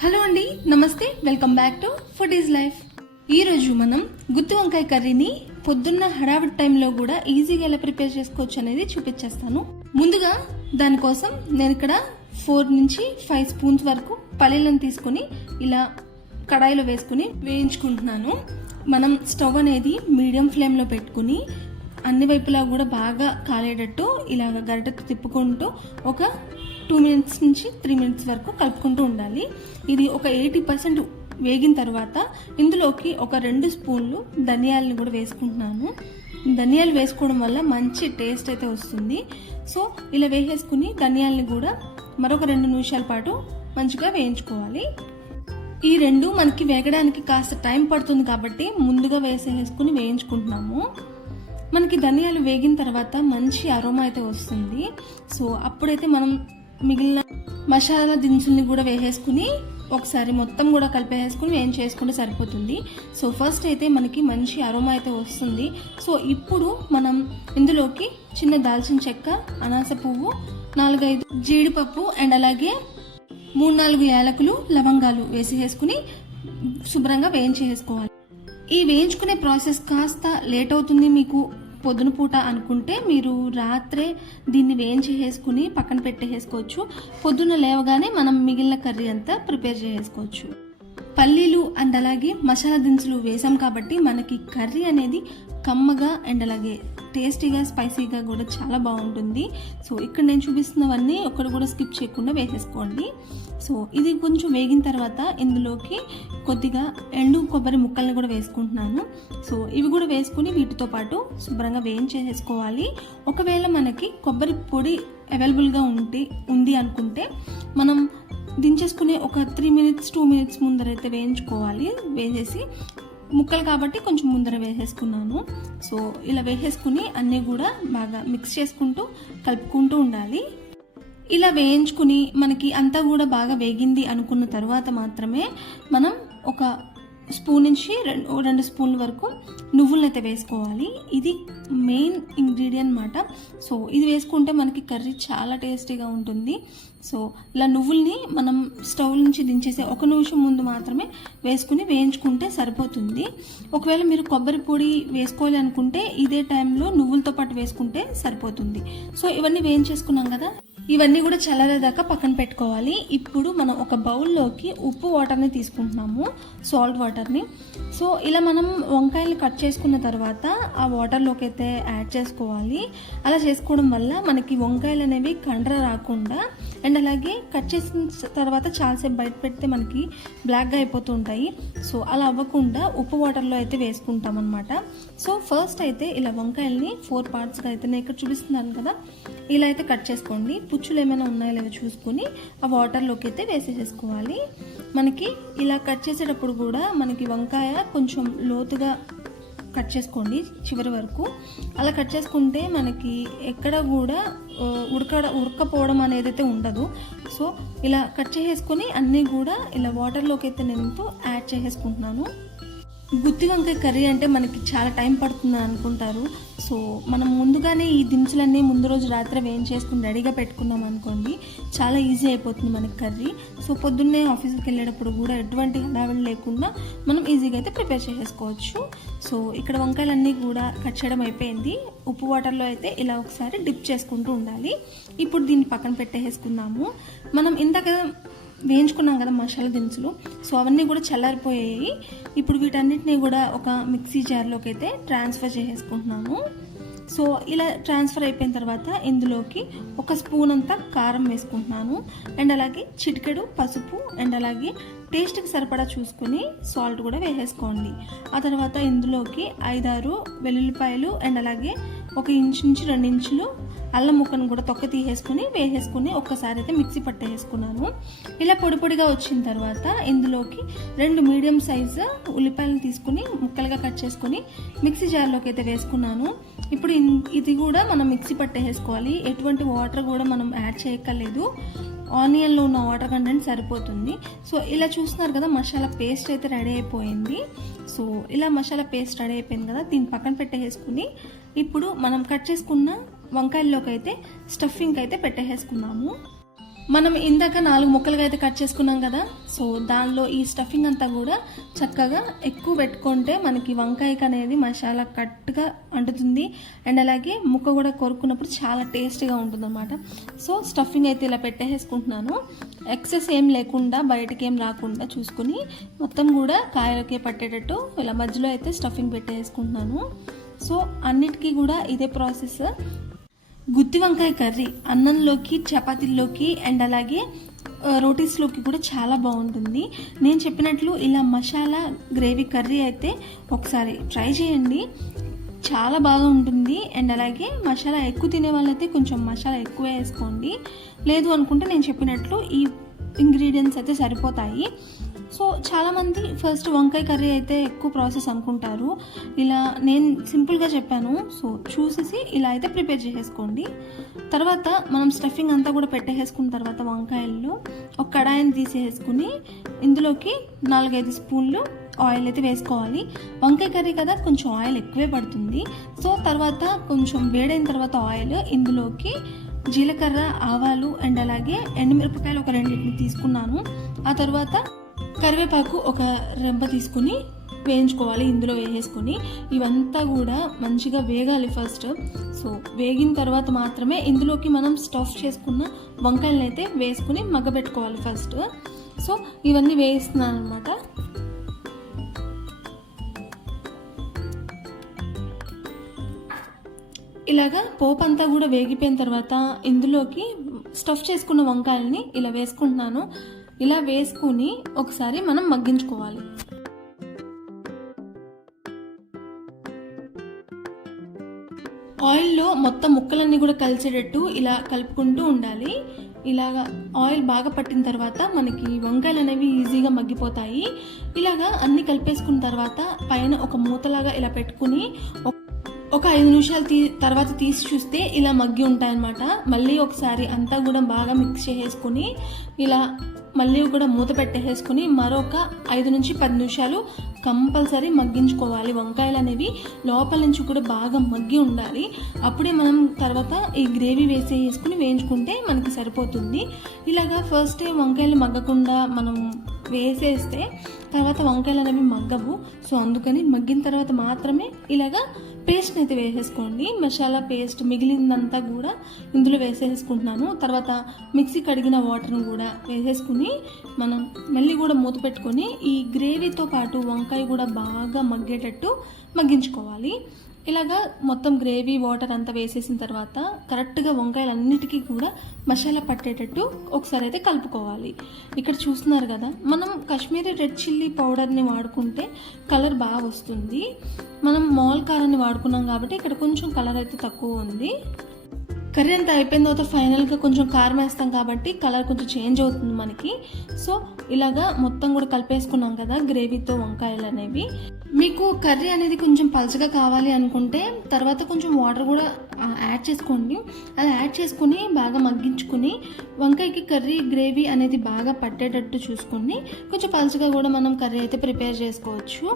Hello అండి, నమస్తే. Welcome back to food is life. ఈరోజు మనం గుత్తి వంకాయ కర్రీని పొద్దున్న హడావిడి టైంలో కూడా ఈజీగా ఎలా ప్రిపేర్ చేసుకోవచ్చు అనేది చూపించేస్తాను. ముందుగా దానికోసం నేను ఇక్కడ 4 నుంచి 5 స్పూన్స్ వరకు పల్లీలను తీసుకుని ఇలా కడాయిలో వేసుకుని వేయించుకుంటున్నాను. మనం స్టవ్ అనేది మీడియం ఫ్లేమ్లో పెట్టుకుని అన్ని వైపులా కూడా బాగా కాలేటట్టు ఇలాగ గరిటెతో తిప్పుకుంటూ ఒక 2 మినిట్స్ నుంచి 3 మినిట్స్ వరకు కలుపుకుంటూ ఉండాలి. ఇది ఒక 80% వేగిన తర్వాత ఇందులోకి ఒక 2 స్పూన్లు ధనియాలను కూడా వేసుకుంటున్నాను. ధనియాలు వేసుకోవడం వల్ల మంచి టేస్ట్ అయితే వస్తుంది. సో ఇలా వేసేసుకుని ధనియాలని కూడా మరొక 2 నిమిషాల పాటు మంచిగా వేయించుకోవాలి. ఈ 2 మనకి వేగడానికి కాస్త టైం పడుతుంది కాబట్టి ముందుగా వేసేసుకుని వేయించుకుంటున్నాము. మనకి ధనియాలు వేగిన తర్వాత మంచి అరోమా అయితే వస్తుంది. సో అప్పుడైతే మనం మిగిలిన మసాలా దినుసుల్ని కూడా వేసేసుకుని ఒకసారి మొత్తం కూడా కలిపేసుకుని వేయించేసుకుంటే సరిపోతుంది. సో ఫస్ట్ అయితే మనకి మంచి అరోమా అయితే వస్తుంది. సో ఇప్పుడు మనం ఇందులోకి చిన్న దాల్చిన చెక్క, అనాస పువ్వు, 4-5 జీడిపప్పు అండ్ అలాగే 3-4 యాలకులు, లవంగాలు వేసేసుకుని శుభ్రంగా వేయించేసుకోవాలి. ఈ వేయించుకునే ప్రాసెస్ కాస్త లేట్ అవుతుంది మీకు పొద్దున పూట అనుకుంటే మీరు రాత్రే దీన్ని వేయించేసుకుని పక్కన పెట్టేసుకోవచ్చు. పొద్దున్న లేవగానే మనం మిగిలిన కర్రీ అంతా ప్రిపేర్ చేసుకోవచ్చు. పల్లీలు అండ్ అలాగే మసాలా దినుసులు వేసాం కాబట్టి మనకి కర్రీ అనేది కమ్మగా అండ్ అలాగే టేస్టీగా స్పైసీగా కూడా చాలా బాగుంటుంది. సో ఇక్కడ నేను చూపిస్తున్నవన్నీ ఒక్కడు కూడా స్కిప్ చేయకుండా వేసేసుకోండి. సో ఇది కొంచెం వేగిన తర్వాత ఇందులోకి కొద్దిగా ఎండు కొబ్బరి ముక్కల్ని కూడా వేసుకుంటున్నాను. సో ఇవి కూడా వేసుకుని వీటితో పాటు శుభ్రంగా వేయించేసుకోవాలి. ఒకవేళ మనకి కొబ్బరి పొడి అవైలబుల్గా ఉంది అనుకుంటే మనం దించేసుకుని ఒక 3 మినిట్స్ 2 మినిట్స్ ముందరైతే వేయించుకోవాలి. వేసేసి ముక్కలు కాబట్టి కొంచెం ముందర వేసేసుకున్నాను. సో ఇలా వేసేసుకుని అన్నీ కూడా బాగా మిక్స్ చేసుకుంటూ కలుపుకుంటూ ఉండాలి. ఇలా వేయించుకుని మనకి అంతా కూడా బాగా వేగింది అనుకున్న తర్వాత మాత్రమే మనం ఒక స్పూన్ నుంచి 2 స్పూన్ల వరకు నువ్వులను అయితే వేసుకోవాలి. ఇది మెయిన్ ఇంగ్రీడియంట్ అన్నమాట. సో ఇది వేసుకుంటే మనకి కర్రీ చాలా టేస్టీగా ఉంటుంది. సో ఇలా నువ్వుల్ని మనం స్టవ్ నుంచి దించేసే 1 నిమిషం ముందు మాత్రమే వేసుకుని వేయించుకుంటే సరిపోతుంది. ఒకవేళ మీరు కొబ్బరి పొడి వేసుకోవాలి అనుకుంటే ఇదే టైంలో నువ్వులతో పాటు వేసుకుంటే సరిపోతుంది. సో ఇవన్నీ వేయించేసుకున్నాం కదా, ఇవన్నీ కూడా చల్లారేదాకా పక్కన పెట్టుకోవాలి. ఇప్పుడు మనం ఒక బౌల్లోకి ఉప్పు వాటర్ని తీసుకుంటున్నాము, సాల్ట్ వాటర్ని. సో ఇలా మనం వంకాయలు కట్ చేసుకున్న తర్వాత ఆ వాటర్లోకి అయితే యాడ్ చేసుకోవాలి. అలా చేసుకోవడం వల్ల మనకి వంకాయలు అనేవి కండ్ర రాకుండా అండ్ అలాగే కట్ చేసిన తర్వాత చాలాసేపు బయట పెడితే మనకి బ్లాక్గా అయిపోతూ ఉంటాయి. సో అలా అవ్వకుండా ఉప్పు వాటర్లో అయితే వేసుకుంటాం అనమాట. సో ఫస్ట్ అయితే ఇలా వంకాయల్ని 4 పార్ట్స్గా అయితే నేను ఇక్కడ చూపిస్తున్నాను కదా, ఇలా అయితే కట్ చేసుకోండి. పుచ్చులు ఏమైనా ఉన్నాయో లేవో చూసుకుని ఆ వాటర్లోకి అయితే వేసేసుకోవాలి. మనకి ఇలా కట్ చేసేటప్పుడు కూడా మనకి వంకాయ కొంచెం లోతుగా కట్ చేసుకోండి చివరి వరకు. అలా కట్ చేసుకుంటే మనకి ఎక్కడ కూడా ఉడకపోవడం అనేది అయితే ఉండదు. సో ఇలా కట్ చేసుకొని అన్నీ కూడా ఇలా వాటర్లోకి అయితే నేను యాడ్ చేసేసుకుంటున్నాను. గుత్తి వంకాయ కర్రీ అంటే మనకి చాలా టైం పడుతుంది అనుకుంటారు. సో మనం ముందుగానే ఈ దినుసులన్నీ ముందు రోజు రాత్రి వేయించేసుకుని రెడీగా పెట్టుకున్నాం అనుకోండి, చాలా ఈజీ అయిపోతుంది మనకి కర్రీ. సో పొద్దున్నే ఆఫీస్కి వెళ్ళేటప్పుడు కూడా ఎటువంటి హడావిడి లేకుండా మనం ఈజీగా అయితే ప్రిపేర్ చేసేసుకోవచ్చు. సో ఇక్కడ వంకాయలన్నీ కూడా కట్ చేయడం అయిపోయింది. ఉప్పు వాటర్లో అయితే ఇలా ఒకసారి డిప్ చేసుకుంటూ ఉండాలి. ఇప్పుడు దీన్ని పక్కన పెట్టేసుకుందాము. మనం ఇందాక వేయించుకున్నాం కదా మసాలా దినుసులు, సో అవన్నీ కూడా చల్లారిపోయాయి. ఇప్పుడు వీటన్నిటిని కూడా ఒక మిక్సీ జార్లోకి అయితే ట్రాన్స్ఫర్ చేసేసుకుంటున్నాను. సో ఇలా ట్రాన్స్ఫర్ అయిపోయిన తర్వాత ఇందులోకి 1 స్పూన్ అంతా కారం వేసుకుంటున్నాను అండ్ అలాగే చిటికెడు పసుపు అండ్ అలాగే టేస్ట్కి సరిపడా చూసుకుని సాల్ట్ కూడా వేసేసుకోండి. ఆ తర్వాత ఇందులోకి 5-6 వెల్లుల్లిపాయలు అండ్ అలాగే 1 ఇంచు నుంచి 2 ఇంచులు అల్లం ముక్కను కూడా తొక్క తీసేసుకుని వేసేసుకుని ఒక్కసారి అయితే మిక్సీ పట్టేసుకున్నాను. ఇలా పొడి పొడిగా వచ్చిన తర్వాత ఇందులోకి 2 మీడియం సైజు ఉల్లిపాయలను తీసుకుని ముక్కలుగా కట్ చేసుకుని మిక్సీ జార్లోకి అయితే వేసుకున్నాను. ఇప్పుడు ఇది కూడా మనం మిక్సీ పట్టేసుకోవాలి. ఎటువంటి వాటర్ కూడా మనం యాడ్ చేయక్కర్లేదు. ఆనియన్లో ఉన్న వాటర్ కంటెంట్ సరిపోతుంది. సో ఇలా చూస్తున్నారు కదా, మసాలా పేస్ట్ అయితే రెడీ అయిపోయింది. సో ఇలా మసాలా పేస్ట్ రెడీ అయిపోయింది కదా, దీన్ని పక్కన పెట్టేసుకుని ఇప్పుడు మనం కట్ చేసుకున్న వంకాయల్లోకి అయితే స్టఫింగ్ అయితే పెట్టేసుకున్నాము. మనం ఇందాక 4 ముక్కలుగా అయితే కట్ చేసుకున్నాం కదా, సో దానిలో ఈ స్టఫింగ్ అంతా కూడా చక్కగా ఎక్కువ పెట్టుకుంటే మనకి వంకాయకి అనేది మసాలా కట్టుగా అంటుతుంది. అండ్ అలాగే ముక్క కూడా కొరుక్కున్నప్పుడు చాలా టేస్టీగా ఉంటుంది అనమాట. సో స్టఫింగ్ అయితే ఇలా పెట్టేసుకుంటున్నాను. ఎక్సెస్ ఏం లేకుండా బయటకి ఏం రాకుండా చూసుకుని మొత్తం కూడా కాయలకే పట్టేటట్టు ఇలా మధ్యలో అయితే స్టఫింగ్ పెట్టేసుకుంటున్నాను. సో అన్నిటికీ కూడా ఇదే ప్రాసెస్. గుత్తి వంకాయ కర్రీ అన్నంలోకి, చపాతీల్లోకి అండ్ అలాగే రోటీస్లోకి కూడా చాలా బాగుంటుంది. నేను చెప్పినట్లు ఇలా మసాలా గ్రేవీ కర్రీ అయితే ఒకసారి ట్రై చేయండి, చాలా బాగా ఉంటుంది. అండ్ అలాగే మసాలా ఎక్కువ తినే వాళ్ళైతే కొంచెం మసాలా ఎక్కువ వేసుకోండి, లేదు అనుకుంటే నేను చెప్పినట్లు ఈ ఇంగ్రీడియంట్స్ అయితే సరిపోతాయి. సో చాలామంది ఫస్ట్ వంకాయ కర్రీ అయితే ఎక్కువ ప్రాసెస్ అనుకుంటారు, ఇలా నేను సింపుల్గా చెప్పాను. సో చూసేసి ఇలా అయితే ప్రిపేర్ చేసేసుకోండి. తర్వాత మనం స్టఫింగ్ అంతా కూడా పెట్టేసుకున్న తర్వాత వంకాయల్లో ఒక కడాయిని తీసేసుకుని ఇందులోకి 4-5 స్పూన్లు ఆయిల్ అయితే వేసుకోవాలి. వంకాయ కర్రీ కదా, కొంచెం ఆయిల్ ఎక్కువే పడుతుంది. సో తర్వాత కొంచెం వేడైన తర్వాత ఆయిల్ ఇందులోకి జీలకర్ర, ఆవాలు అండ్ అలాగే ఎండుమిరపకాయలు ఒక 2 తీసుకున్నాను. ఆ తర్వాత కరివేపాకు ఒక రెంప తీసుకుని వేయించుకోవాలి. ఇందులో వేసేసుకొని ఇవంతా కూడా మంచిగా వేగాలి ఫస్ట్. సో వేగిన తర్వాత మాత్రమే ఇందులోకి మనం స్టఫ్ చేసుకున్న వంకాయలను అయితే వేసుకుని మగ్గబెట్టుకోవాలి ఫస్ట్. సో ఇవన్నీ వేయిస్తున్నాను అనమాట. ఇలాగా పోపు అంతా కూడా వేగిపోయిన తర్వాత ఇందులోకి స్టఫ్ చేసుకున్న వంకాయలని ఇలా వేసుకుంటున్నాను. ఇలా వేసుకుని ఒకసారి మనం మగ్గించుకోవాలి. ఆయిల్లో మొత్తం ముక్కలన్నీ కూడా కలిసేటట్టు ఇలా కలుపుకుంటూ ఉండాలి. ఇలాగా ఆయిల్ బాగా పట్టిన తర్వాత మనకి వంకాయలు అనేవి ఈజీగా మగ్గిపోతాయి. ఇలాగా అన్ని కలిపేసుకున్న తర్వాత పైన ఒక మూతలాగా ఇలా పెట్టుకుని ఒక 5 నిమిషాలు తర్వాత తీసి చూస్తే ఇలా మగ్గి ఉంటాయన్నమాట. మళ్ళీ ఒకసారి అంతా కూడా బాగా మిక్స్ చేసేసుకుని ఇలా మళ్ళీ కూడా మూత పెట్టేసుకుని మరొక 5 నుంచి 10 నిమిషాలు కంపల్సరీ మగ్గించుకోవాలి. వంకాయలు అనేవి లోపల నుంచి కూడా బాగా మగ్గి ఉండాలి. అప్పుడే మనం తర్వాత ఈ గ్రేవీ వేసుకుని వేయించుకుంటే మనకి సరిపోతుంది. ఇలాగా ఫస్ట్ వంకాయలు మగ్గకుండా మనం వేసేస్తే తర్వాత వంకాయలు అనేవి మగ్గవు. సో అందుకని మగ్గిన తర్వాత మాత్రమే ఇలాగా పేస్ట్ని అయితే వేసేసుకోండి. మసాలా పేస్ట్ మిగిలిందంతా కూడా ఇందులో వేసేసుకుంటున్నాను. తర్వాత మిక్సీ కడిగిన వాటర్ని కూడా వేసేసుకుని మనం మళ్ళీ కూడా మూత పెట్టుకొని ఈ గ్రేవీతో పాటు వంకాయ కూడా బాగా మగ్గేటట్టు మగ్గించుకోవాలి. ఇలాగా మొత్తం గ్రేవీ వాటర్ అంతా వేసేసిన తర్వాత కరెక్ట్గా వంకాయలన్నిటికీ కూడా మసాలా పట్టేటట్టు ఒకసారి అయితే కలుపుకోవాలి. ఇక్కడ చూస్తున్నారు కదా, మనం కాశ్మీరీ రెడ్ చిల్లీ పౌడర్ని వాడుకుంటే కలర్ బాగా వస్తుంది. మనం మాల్ కారాన్ని వాడుకున్నాం కాబట్టి ఇక్కడ కొంచెం కలర్ అయితే తక్కువ ఉంది. కర్రీ అంతా అయిపోయిన తర్వాత ఫైనల్గా కొంచెం కారం వేస్తాం కాబట్టి కలర్ కొంచెం చేంజ్ అవుతుంది మనకి. సో ఇలాగా మొత్తం కూడా కలిపేసుకున్నాం కదా గ్రేవీతో వంకాయలు అనేవి. మీకు కర్రీ అనేది కొంచెం పలచగా కావాలి అనుకుంటే తర్వాత కొంచెం వాటర్ కూడా యాడ్ చేసుకోండి. అలా యాడ్ చేసుకుని బాగా మగ్గించుకుని వంకాయకి కర్రీ గ్రేవీ అనేది బాగా పట్టేటట్టు చూసుకొని కొంచెం పలచగా కూడా మనం కర్రీ అయితే ప్రిపేర్ చేసుకోవచ్చు.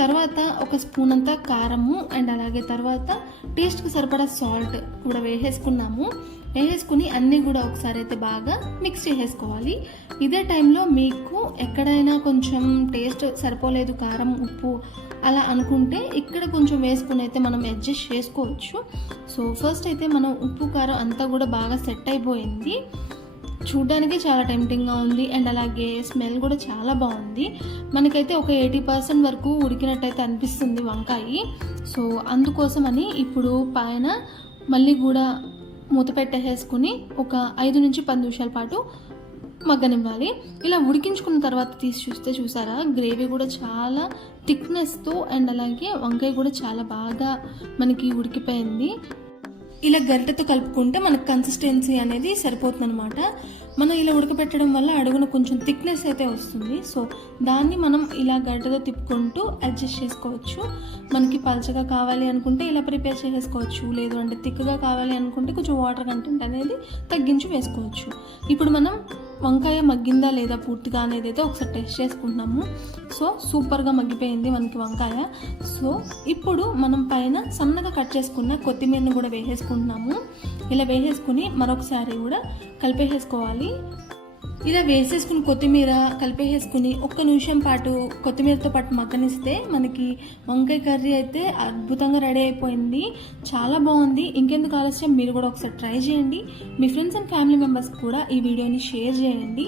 తర్వాత ఒక స్పూన్ అంతా కారము అండ్ అలాగే తర్వాత టేస్ట్కి సరిపడా సాల్ట్ కూడా వేసేసుకుని అన్నీ కూడా ఒకసారి అయితే బాగా మిక్స్ చేసేసుకోవాలి. ఇదే టైంలో మీకు ఎక్కడైనా కొంచెం టేస్ట్ సరిపోలేదు, కారం ఉప్పు అలా అనుకుంటే ఇక్కడ కొంచెం వేసుకుని అయితే మనం అడ్జస్ట్ చేసుకోవచ్చు. సో ఫస్ట్ అయితే మనం ఉప్పు కారం అంతా కూడా బాగా సెట్ అయిపోయింది. చూడడానికి చాలా టెంప్టింగ్గా ఉంది అండ్ అలాగే స్మెల్ కూడా చాలా బాగుంది. మనకైతే ఒక 80% వరకు ఉడికినట్టయితే అనిపిస్తుంది వంకాయ. సో అందుకోసమని ఇప్పుడు పైన మళ్ళీ కూడా మూత పెట్టేసుకుని ఒక 5 నుంచి 10 నిమిషాల పాటు మగ్గనివ్వాలి. ఇలా ఉడికించుకున్న తర్వాత తీసి చూస్తే చూసారా గ్రేవీ కూడా చాలా థిక్నెస్తో అండ్ అలాగే వంకాయ కూడా చాలా బాగా మనకి ఉడికిపోయింది. ఇలా గరిటెతో కలుపుకుంటే మనకు కన్సిస్టెన్సీ అనేది సరిపోతుంది అనమాట. మనం ఇలా ఉడకబెట్టడం వల్ల అడుగున కొంచెం థిక్నెస్ అయితే వస్తుంది. సో దాన్ని మనం ఇలా గరిటెతో తిప్పుకుంటూ అడ్జస్ట్ చేసుకోవచ్చు. మనకి పలచగా కావాలి అనుకుంటే ఇలా ప్రిపేర్ చేసేసుకోవచ్చు, లేదు అంటే థిక్గా కావాలి అనుకుంటే కొంచెం వాటర్ కంటెంట్ అనేది తగ్గించి వేసుకోవచ్చు. ఇప్పుడు మనం వంకాయ మగ్గిందా లేదా పూర్తిగా అనేది అయితే ఒకసారి టెస్ట్ చేసుకుంటున్నాము. సో సూపర్గా మగ్గిపోయింది మనకి వంకాయ. సో ఇప్పుడు మనం పైన సన్నగా కట్ చేసుకున్న కొత్తిమీరని కూడా వేసేసుకుంటున్నాము. ఇలా వేసేసుకుని మరొకసారి కూడా కలిపేసుకోవాలి. ఇలా వేసేసుకుని కొత్తిమీర కలిపేసుకుని 1 నిమిషం పాటు కొత్తిమీరతో పాటు మగ్గనిస్తే మనకి వంకాయ కర్రీ అయితే అద్భుతంగా రెడీ అయిపోయింది. చాలా బాగుంది. ఇంకెందుకు ఆలస్యం, మీరు కూడా ఒకసారి ట్రై చేయండి. మీ ఫ్రెండ్స్ అండ్ ఫ్యామిలీ మెంబర్స్ కూడా ఈ వీడియోని షేర్ చేయండి.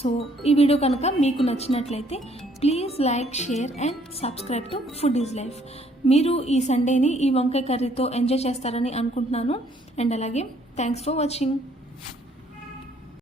సో ఈ వీడియో కనుక మీకు నచ్చినట్లయితే please like, share and subscribe to food is life. మీరు ఈ సండేని ఈ వంకాయ కర్రీతో ఎంజాయ్ చేస్తారని అనుకుంటున్నాను. అండ్ అలాగే థ్యాంక్స్ ఫర్ వాచింగ్.